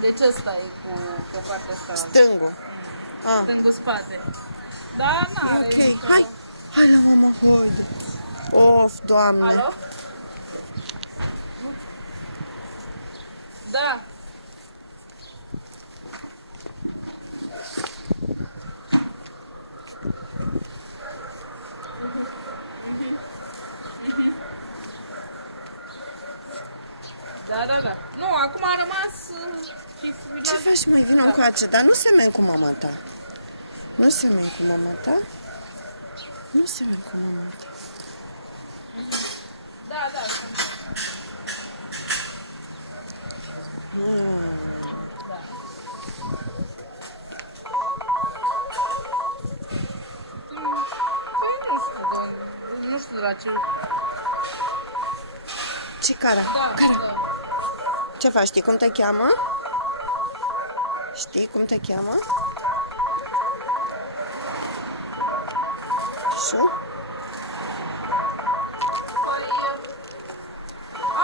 Deci ăsta e cu partea asta. Stângul. Ah. Stângul spate. Da, n-are. Ok, hai! Hai la mama, haide! Of, Doamne! Alo? Da. Da. Nu, acum a rămas și... Ce faci, mai vină încoace? Dar nu semeni cu mama ta. Nu semeni cu mama ta. Nu semeni cu mama ta. Da. Păi nu știu de la ce... Ce cara? Cara? Ce faci? Știi cum te cheamă? Știi cum te cheamă? Șu?